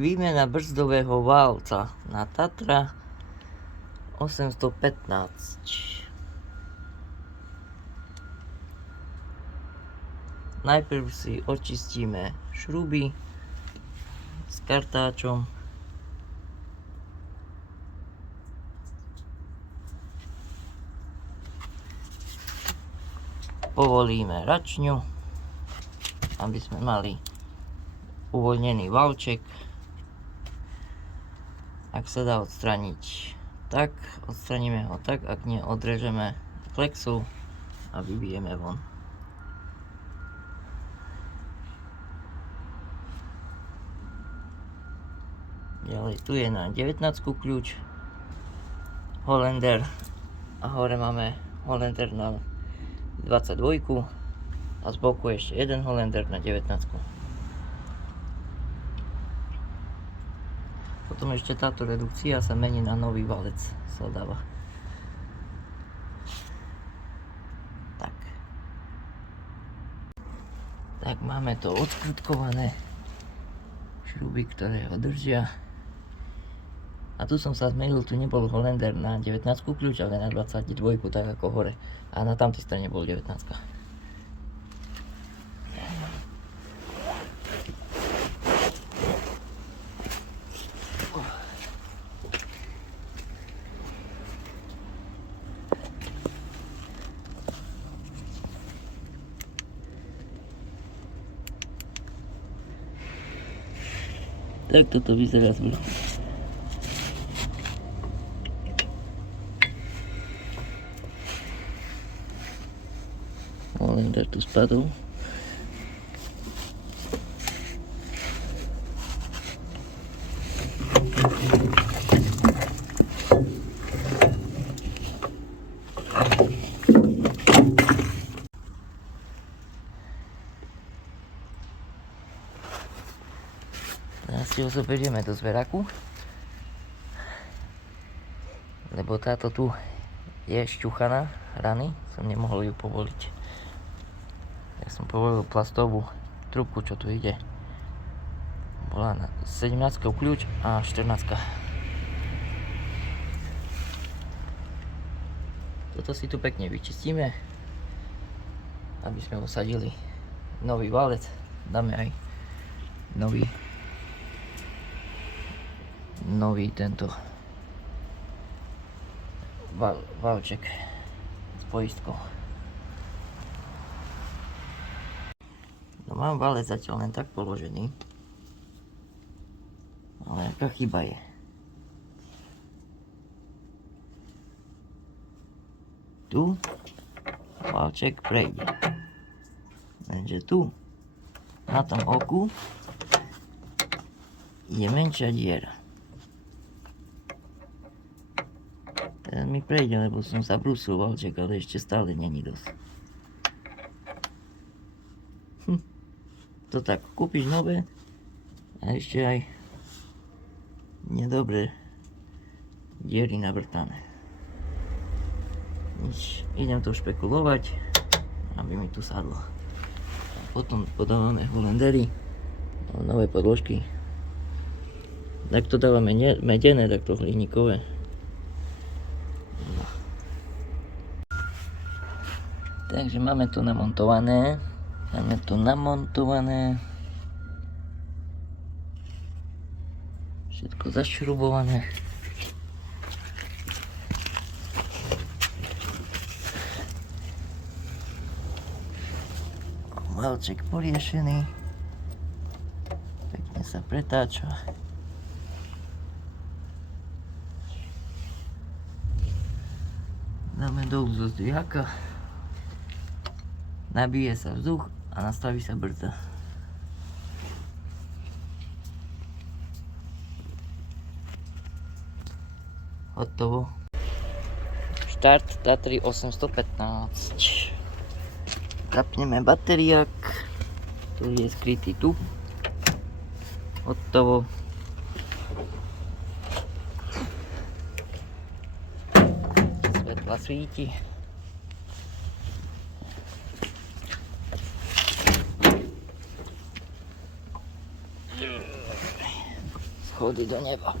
Výmena brzdového válca na Tatra 815. Najprv si očistíme šruby s kartáčom. Povolíme račňu, aby sme mali uvoľnený valček. Ak sa dá odstraniť tak, odstraníme ho tak, ak nie, odrežeme flexu a vybijeme von. Ďalej tu je na 19 kľúč Hollander a hore máme Hollander na 22 a z boku ešte jeden Hollander na 19. Potom ešte táto redukcia sa mení na nový valec, sa dáva. Tak máme to odskrutkované, šruby, ktoré ho držia. A tu som sa zmenil, tu nebol Hollander na 19 kľúč, ale na 22, tak ako hore. A na tamtej strane bol 19. Tak toto vyzerá z vrchu. Hollander tu spadol. Teraz si ho zoberieme do zveraku, lebo táto tu je šťuchaná, rany, som nemohol ju povoliť. Ja som povolil plastovú trubku, čo tu ide. Bola na 17 kľúč a 14. Toto si tu pekne vyčistíme, aby sme usadili nový valec. Dáme aj nový tento valček s poistkou. No mám valec zatiaľ len tak položený, ale aká chyba je. Tu valček prejde, lenže tu na tom oku je menšia diera. Teraz mi prejde, lebo som zabrúsil valček, ale ešte stále není dosť. To tak, kúpiš nové a ešte aj nedobre diery navrtané. Nič, idem to špekulovať, aby mi tu sadlo. A potom podávame Hollandery, nové podložky. Tak to dávame medené, tak to hliníkové. Takže máme to namontované. Všetko zašrubované. Valček poriešený. Pekne sa pretáča. Dáme dolu zo zdvihaka. Nabije sa vzduch a nastaví sa brzda. Hotovo. Štart Tatry 815. Zapneme batériak, ktorý je skrytý tu. Hotovo. Svetla svíti. schody do neba.